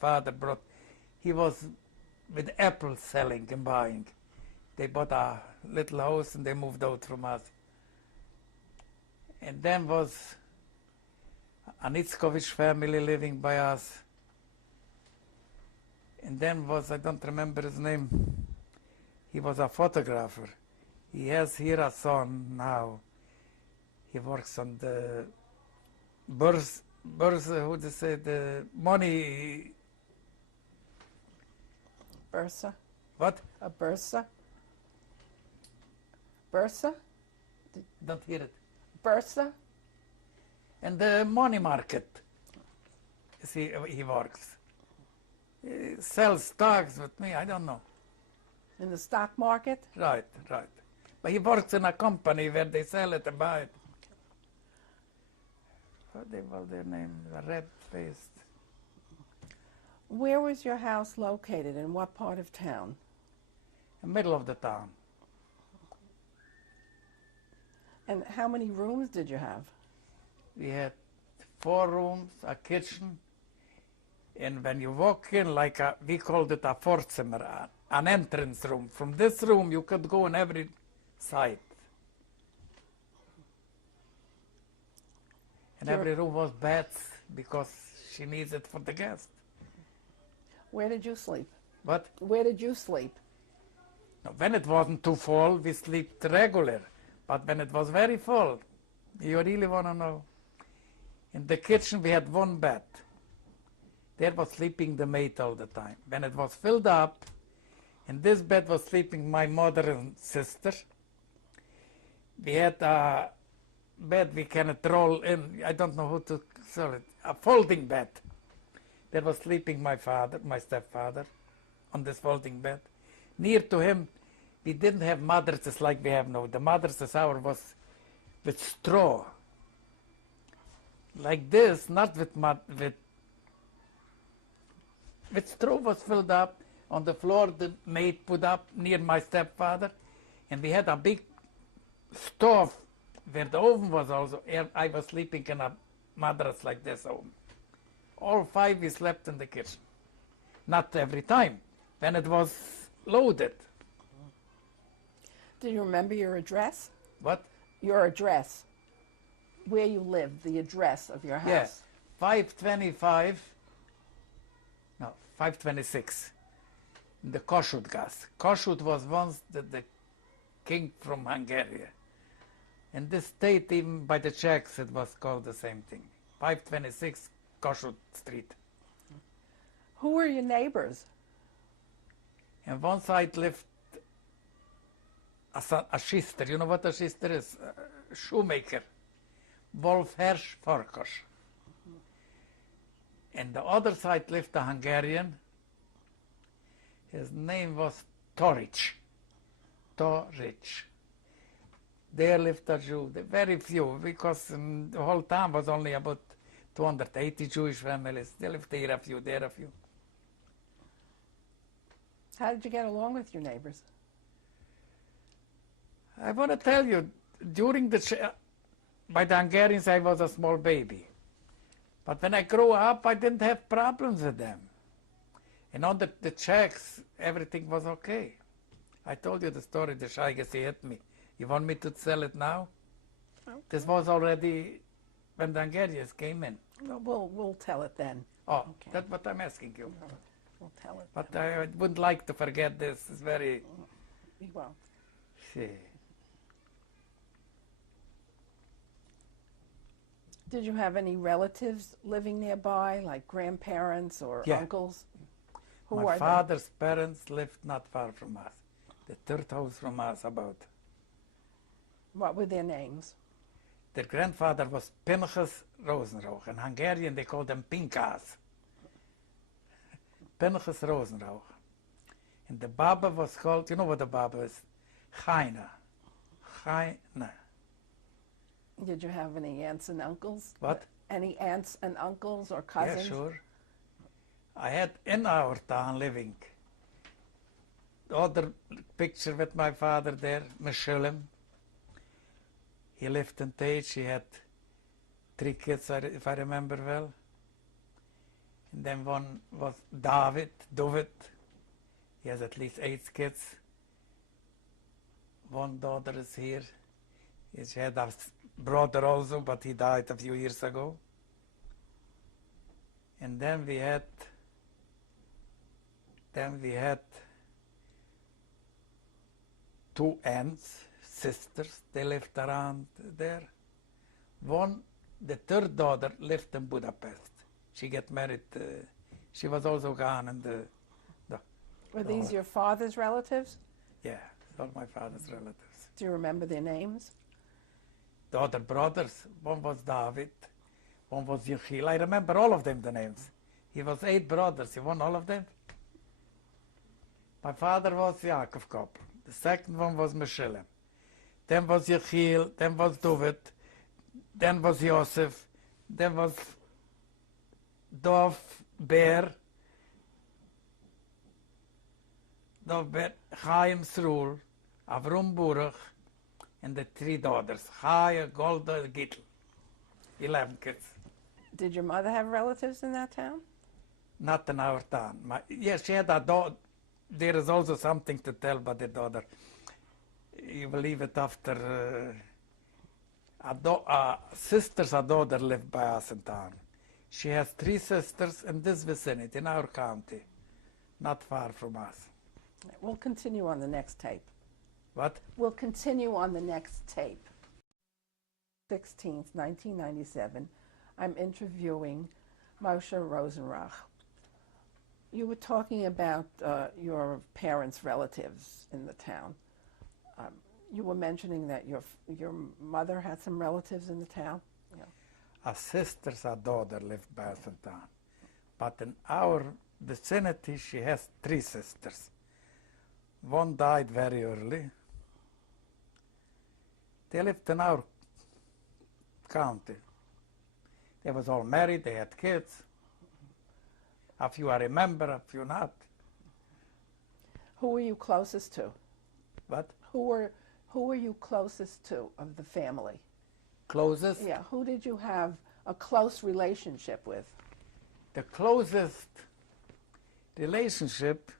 father brought. He was with apples selling and buying. They bought a little house and they moved out from us. And then was an Itzkovich family living by us. And then was, I don't remember his name, he was a photographer. He has here a son now. He works on the Burs, how to say, the money. Bursa? What? A bursa? Bursa? Don't hear it. Bursa? And the money market. You see, he works. He sells stocks with me, I don't know. In the stock market? Right, right. But he works in a company where they sell it and buy it. What they call their name? Red-faced. Where was your house located? In what part of town? In the middle of the town. And how many rooms did you have? We had 4 rooms, a kitchen, and when you walk in, like we called it a Vorzimmer, an entrance room. From this room, you could go on every side. And every room was beds because she needs it for the guest. Where did you sleep? What? Where did you sleep? Now, when it wasn't too full, we slept regular. But when it was very full, you really want to know. In the kitchen, we had 1 bed. There was sleeping the maid all the time. When it was filled up, in this bed was sleeping my mother and sister. We had a bed we cannot roll in. I don't know how to call it. A folding bed. There was sleeping my father, my stepfather, on this folding bed. Near to him, we didn't have mattresses like we have now. The mattresses ours was with straw. Like this, not with straw was filled up. On the floor, the maid put up near my stepfather. And we had a big stove where the oven was also. I was sleeping in a mattress like this oven. All 5 we slept in the kitchen. Not every time, when it was loaded. Do you remember your address? What? Your address. Where you lived, the address of your house. Yeah, 525, no, 526, the Kossuth gas. Kossuth was once the king from Hungary. And this state, even by the Czechs, it was called the same thing. 526 Kossuth Street. Who were your neighbors? And one side lived a schister. You know what a schister is? A shoemaker. Wolf Hersch Farkas. And the other side lived a Hungarian. His name was Toric. Toric. There lived a Jew, very few, because the whole town was only about 280 Jewish families. They lived here a few, there a few. How did you get along with your neighbors? I want to tell you, during by the Hungarians, I was a small baby. But when I grew up, I didn't have problems with them. And on the Czechs, everything was okay. I told you the story, the Scheiges, he hit me. You want me to tell it now? Okay. This was already when the Hungarians came in. We'll tell it then. Oh, Okay. that's what I'm asking you. We'll tell it. But I wouldn't like to forget this. It's very... We won't. See. Did you have any relatives living nearby, like grandparents or Yeah. uncles? Who My are father's parents lived not far from us. The 3rd house from us about. they? What were their names? Their grandfather was Pinchas Rosenrauch. In Hungarian they called him Pinkas. Pinchas Rosenrauch. And the Baba was called, you know what the Baba is? Heine. Heine. Did you have any aunts and uncles? What? Any aunts and uncles or cousins? Yeah, sure. I had in our town living. The other picture with my father there, Moshe. He lived in Tage. He had 3 kids, if I remember well. And then one was David. He has at least 8 kids. One daughter is here. She had a brother also, but he died a few years ago. And then we had 2 aunts, sisters. They lived around there. The third daughter lived in Budapest. She got married. She was also gone in the Were these your father's relatives? yeah, all my father's relatives. Do you remember their names? The other brothers, one was David, one was Yechiel. I remember all of them, the names. He was 8 brothers. You want all of them? My father was Yaakov Koppel. The second one was Moshe. Then was Yechiel, then was David, then was Yosef, then was Dov Ber, Chaim Srul, Avrum Burach, and the 3 daughters, Chaya, Golda, and Gittel. 11 kids. Did your mother have relatives in that town? Not in our town. Yes, she had a daughter. There is also something to tell about the daughter. You will leave it after. A daughter lived by us in town. She has 3 sisters in this vicinity, in our county, not far from us. We'll continue on the next tape. What? We'll continue on the next tape. 16th, 1997, I'm interviewing Moshe Rosenrauch. You were talking about your parents' relatives in the town. You were mentioning that your mother had some relatives in the town. Yeah. A sister's daughter lived by us in town. But in our vicinity, she has 3 sisters. One died very early. They lived in our county. They was all married, they had kids. A few I remember, a few not. Who were you closest to? What? Who were you closest to of the family? Closest? Yeah, who did you have a close relationship with? The closest relationship,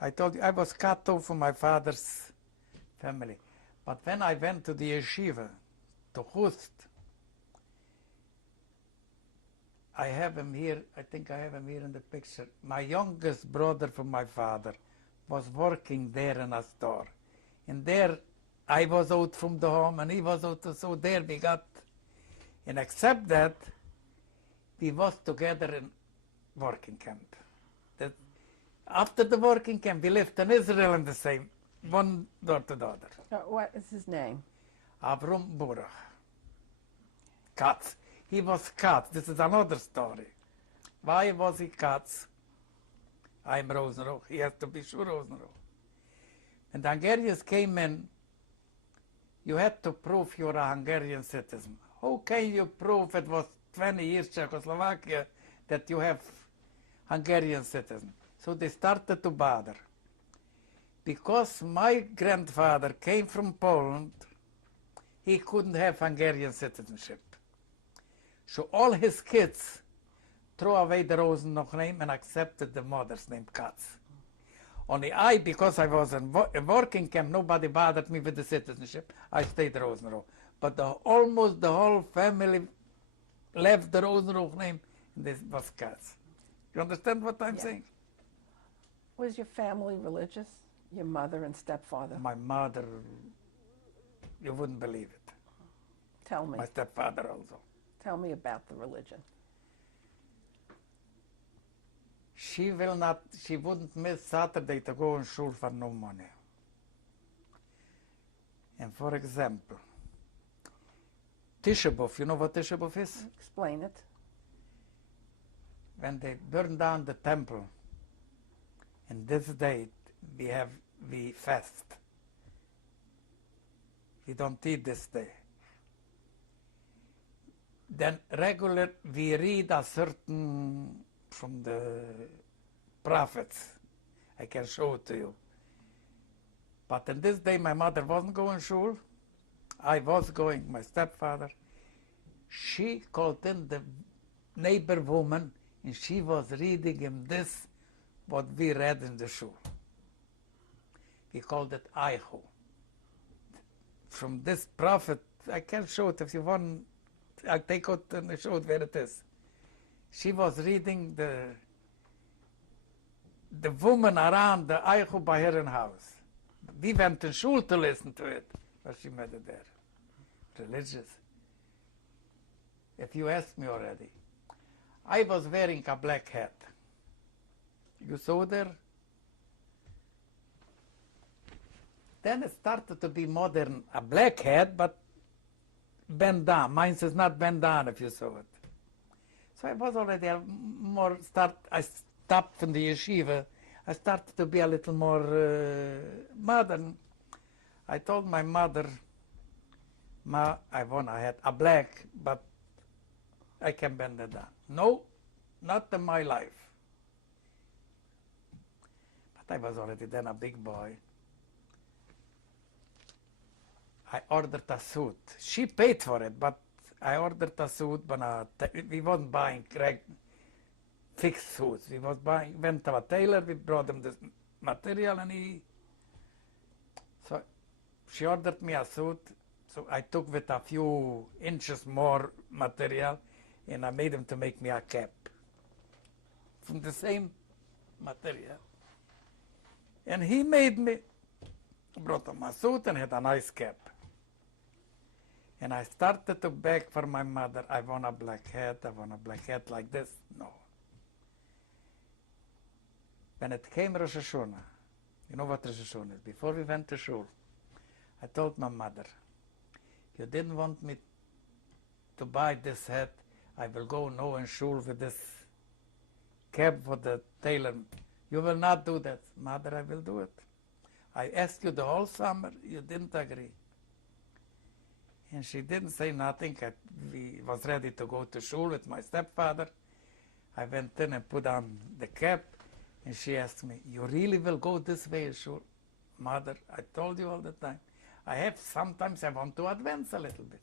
I told you, I was cut off from my father's family. But when I went to the yeshiva, to Hust, I have him here, I think I have him here in the picture. My youngest brother from my father was working there in a store. And there I was out from the home and he was out, so there we got, and except that, we was together in working camp. After the working camp, we lived in Israel in the same, one door to the other. What is his name? Avrum Burach. Katz. He was Katz. This is another story. Why was he Katz? I'm Rosenrauch. He has to be sure Rosenrauch. When the Hungarians came in, you had to prove you're a Hungarian citizen. How can you prove it was 20 years Czechoslovakia that you have Hungarian citizen? So they started to bother. Because my grandfather came from Poland, he couldn't have Hungarian citizenship. So all his kids threw away the Rosenrauch name and accepted the mother's name, Katz. Only I, because I was in working camp, nobody bothered me with the citizenship. I stayed Rosenrauch. But almost the whole family left the Rosenrauch name, and this was Katz. You understand what I'm saying? Was your family religious? Your mother and stepfather? My mother, you wouldn't believe it. Tell me. My stepfather also. Tell me about the religion. She wouldn't miss Saturday to go in shul for no money. And for example, Tisha B'Av, you know what Tisha B'Av is? Explain it. When they burn down the temple, and this day we fast. We don't eat this day. Then regular we read a certain from the prophets. I can show it to you. But in this day my mother wasn't going to shul. I was going, my stepfather. She called in the neighbor woman and she was reading him this, what we read in the shul. We called it Aichu. From this prophet, I can show it if you want. I'll take it and show it where it is. She was reading the woman around the Aichu by her house. We went to shul to listen to it, but she made it there. Religious. If you asked me already, I was wearing a black hat. You saw there? Then it started to be modern, a black hat, but bent down. Mine is not bent down if you saw it. So I was already I stopped from the yeshiva. I started to be a little more modern. I told my mother, Ma, I want a hat, a black, but I can bend it down. No, not in my life. But I was already then a big boy. I ordered a suit. She paid for it, but I ordered a suit, but we wasn't buying fixed suits. We was went to a tailor, we brought him this material, and so she ordered me a suit, so I took with a few inches more material, and I made him to make me a cap from the same material. And he made me, brought him a suit and had a nice cap. And I started to beg for my mother, I want a black hat, I want a black hat like this. No. When it came Rosh Hashanah, you know what Rosh Hashanah is, before we went to shul, I told my mother, you didn't want me to buy this hat, I will go now in shul with this cap for the tailor. You will not do that. Mother, I will do it. I asked you the whole summer, you didn't agree. And she didn't say nothing. We was ready to go to shul with my stepfather. I went in and put on the cap, and she asked me, you really will go this way in shul? Mother, I told you all the time. Sometimes I want to advance a little bit.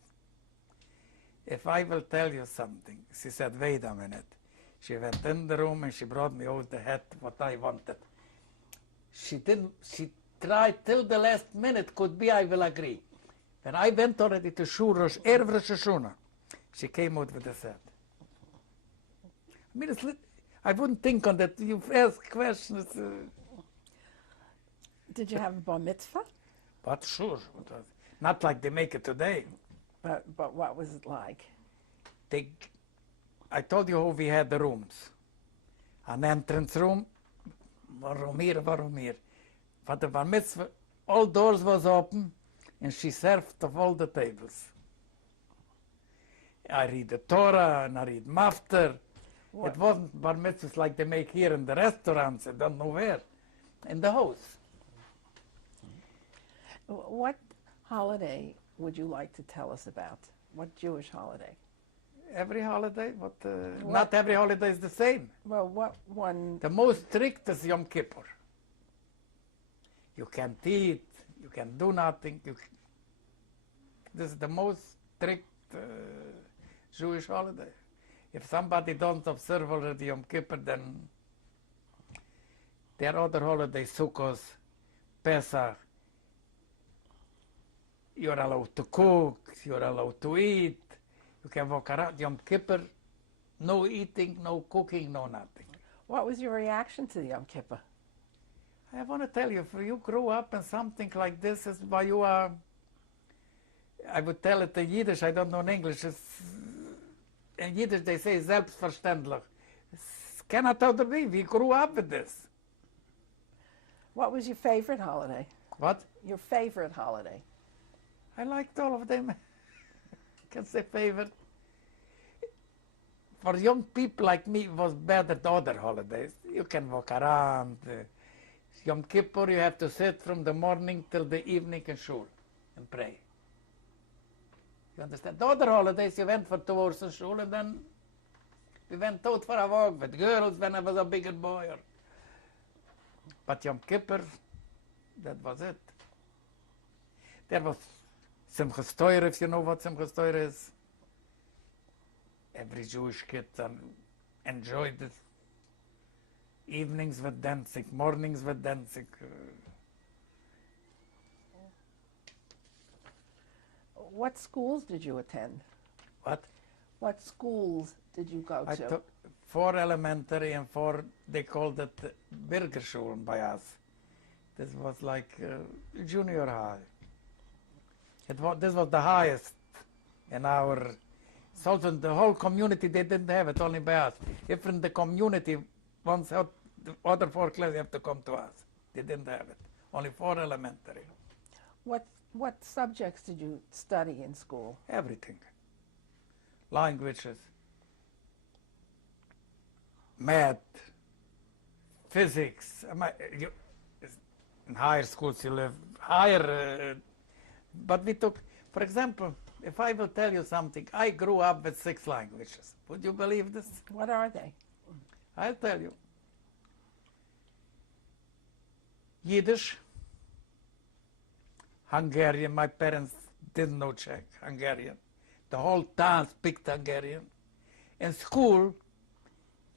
If I will tell you something, she said, wait a minute. She went in the room and she brought me out the hat, what I wanted. She tried till the last minute, could be I will agree. When I went already to shul, Erev Rosh Hashanah, she came out with the hat. I mean, I wouldn't think on that. You've asked questions. Did you have a bar mitzvah? But sure. Not like they make it today. But what was it like? I told you how we had the rooms. An entrance room, warum here. But the bar mitzvah, all doors was open, and she served of all the tables. I read the Torah, and I read Mafter. What? It wasn't bar mitzvahs like they make here in the restaurants, I don't know where, in the house. What holiday would you like to tell us about? What Jewish holiday? Every holiday, not every holiday is the same. Well, what one? The most strict is Yom Kippur. You can't eat, you can do nothing. This is the most strict Jewish holiday. If somebody don't observe already Yom Kippur, then there are other holidays, Sukkot, Pesach. You're allowed to cook, you're allowed to eat, you can walk around. Yom Kippur, no eating, no cooking, no nothing. What was your reaction to Yom Kippur? I want to tell you, if you grew up in something like this, is why you are, I would tell it in Yiddish, I don't know in English. In Yiddish they say, selbstverständlich. It cannot other be, we grew up with this. What was your favorite holiday? What? Your favorite holiday? I liked all of them. I can say favorite. For young people like me, it was better than other holidays. You can walk around. Yom Kippur, you have to sit from the morning till the evening in shul and pray. You understand? The other holidays, you went for 2 hours in shul, and then we went out for a walk with girls when I was a bigger boy. But Yom Kippur, that was it. There was Simchas Torah, if you know what Simchas Torah is. Every Jewish kid enjoyed it. Evenings with dancing, mornings with dancing. What schools did you attend? What? What schools did you go I to? took 4 elementary and 4, they called it Bürgerschulen by us. This was like junior high. This was the highest in our, so the whole community, they didn't have it, only by us. If in the community, once out, the other 4 classes, you have to come to us. They didn't have it. Only 4 elementary. What subjects did you study in school? Everything. Languages, math, physics. In higher schools you live higher, but we took, for example, if I will tell you something, I grew up with 6 languages. Would you believe this? What are they? I'll tell you. Yiddish, Hungarian. My parents didn't know Czech, Hungarian. The whole town speaks Hungarian. In school,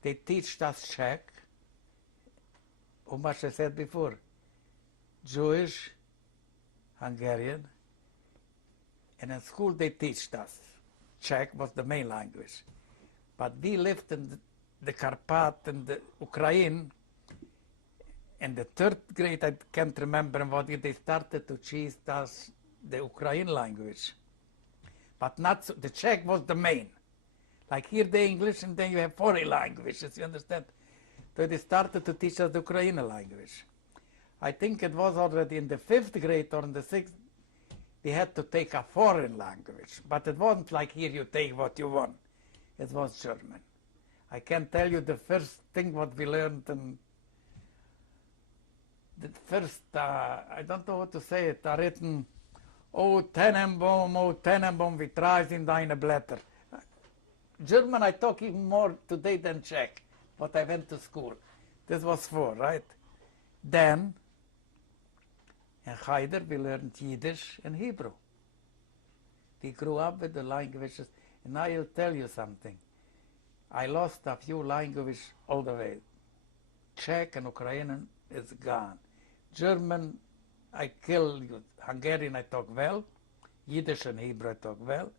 they teach us Czech. How much I said before? Jewish, Hungarian. And in school, they teach us. Czech was the main language. But we lived in the Carpat and the Ukraine. In the 3rd grade, I can't remember what they started to teach us the Ukrainian language. But not so, the Czech was the main. Like here the English, and then you have 4 languages, you understand? So they started to teach us the Ukrainian language. I think it was already in the 5th grade or in the 6th, we had to take a foreign language. But it wasn't like here you take what you want. It was German. I can tell you the first thing what we learned, and the first, I don't know what to say it, written, O Tenenbaum, wie treibst in deine Blätter. German I talk even more today than Czech, but I went to school. This was 4, right? Then, in Haider, we learned Yiddish and Hebrew. We grew up with the languages, and I'll tell you something. I lost a few languages all the way. Czech and Ukrainian is gone. German, I kill you. Hungarian, I talk well. Yiddish and Hebrew, I talk well.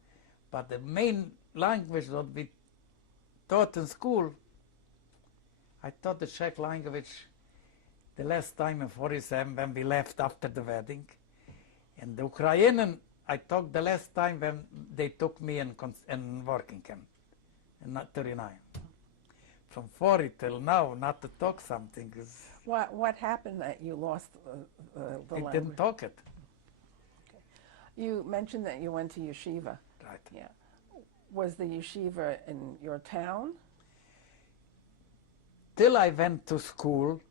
But the main language that we taught in school, I taught the Czech language the last time in 47 when we left after the wedding. And the Ukrainian, I talked the last time when they took me in working camp, in 39. From 40 till now, not to talk something is... What happened that you lost the language? Didn't talk it. Okay. You mentioned that you went to yeshiva. Right. Yeah. Was the yeshiva in your town? Till I went to school,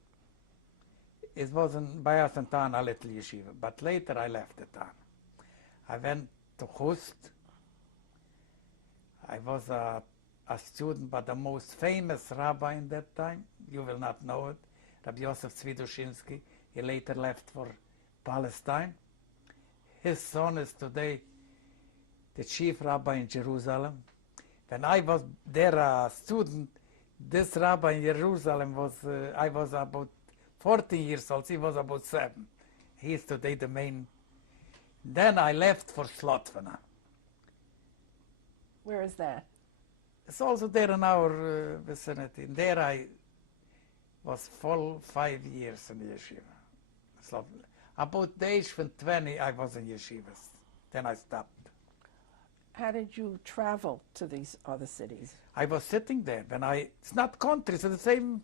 it was in Bayas and town, a little yeshiva. But later I left the town. I went to Hust. I was a student, but the most famous rabbi in that time, you will not know it, Rabbi Yosef Tzvidushinsky. He later left for Palestine. His son is today the chief rabbi in Jerusalem. When I was there a student, this rabbi in Jerusalem was, I was about 14 years old, he was about 7. He is today the main. Then I left for Slotvena. Where is that? It's also there in our vicinity. There I was full 5 years in yeshiva. About the age of 20, I was in yeshivas. Then I stopped. How did you travel to these other cities? I was sitting there it's not country, it's the same,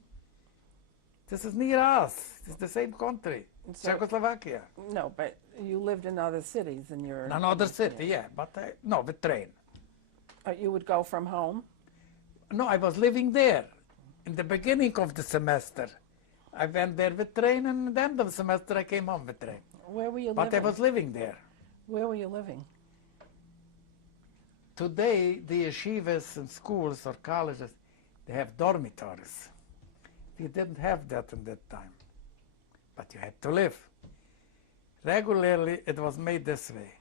this is near us. It's the same country, So- Czechoslovakia. No, but you lived in other cities and you're... Another city, yeah, but no, with train. You would go from home? No, I was living there. In the beginning of the semester, I went there with train, and at the end of the semester, I came home with train. Where were you But living? I was living there. Where were you living? Today, the yeshivas and schools or colleges, they have dormitories. We didn't have that in that time. But you had to live. Regularly, it was made this way.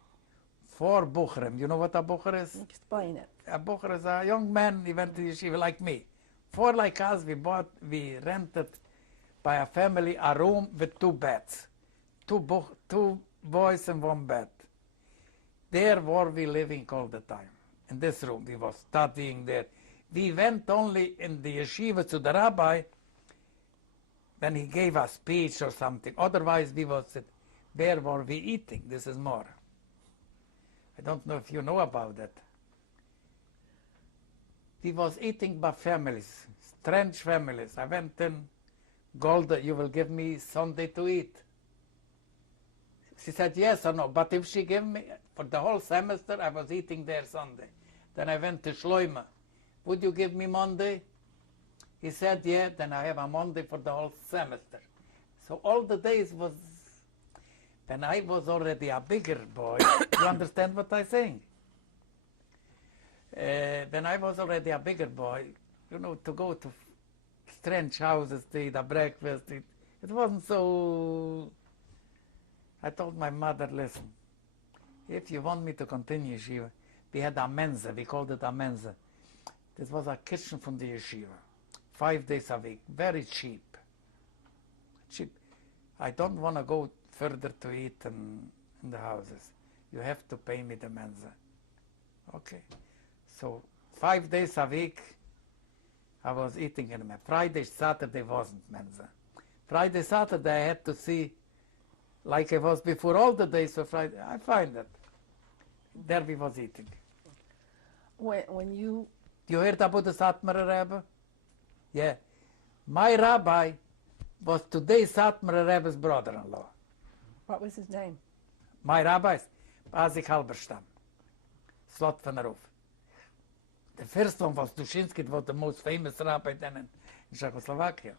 4 bucherim. You know what a bucher is? Explain it. A bucher is a young man, he went to yeshiva like me. Before like us, we rented by a family a room with 2 beds. Two boys and 1 bed. There were we living all the time. In this room, we was studying there. We went only in the yeshiva to the rabbi when he gave a speech or something. Otherwise, we was where were we eating? This is more. I don't know if you know about that. We was eating by families, strange families. I went in, Golda, you will give me Sunday to eat. She said yes or no, but if she gave me, for the whole semester, I was eating there Sunday. Then I went to Shloima. Would you give me Monday? He said, yeah, then I have a Monday for the whole semester. So all the days was, when I was already a bigger boy, you understand what I'm saying? When I was already a bigger boy, you know, to go to strange houses to eat a breakfast, it wasn't so. I told my mother, listen, if you want me to continue yeshiva, we had a mensa, we called it a mensa. This was a kitchen from the yeshiva, 5 days a week, very cheap. Cheap. I don't want to go further to eat in the houses. You have to pay me the mensa. Okay. So 5 days a week, I was eating in the Friday, Saturday wasn't mensa. Friday, Saturday, I had to see like I was before all the days of Friday. I find that. There we was eating. When you heard about the Satmar Rebbe? Yeah. My rabbi was today Satmar Rebbe's brother-in-law. What was his name? My rabbi is Bazik Halberstam. Slot van der Roof. The first one was Dushinsky, it was the most famous rabbi then in Czechoslovakia.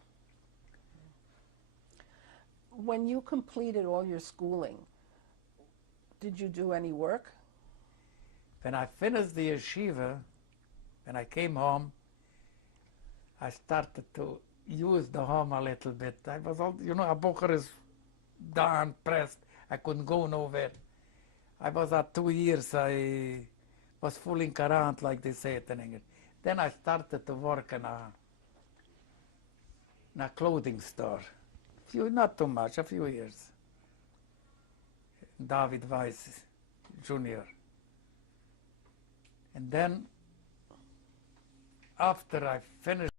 When you completed all your schooling, did you do any work? When I finished the yeshiva, when I came home, I started to use the home a little bit. I was all, you know, a bocher is down, pressed. I couldn't go nowhere. I was at 2 years, I was fooling around, like they say it in English. Then I started to work in a clothing store. Not too much, a few years. David Weiss Jr. And then, after I finished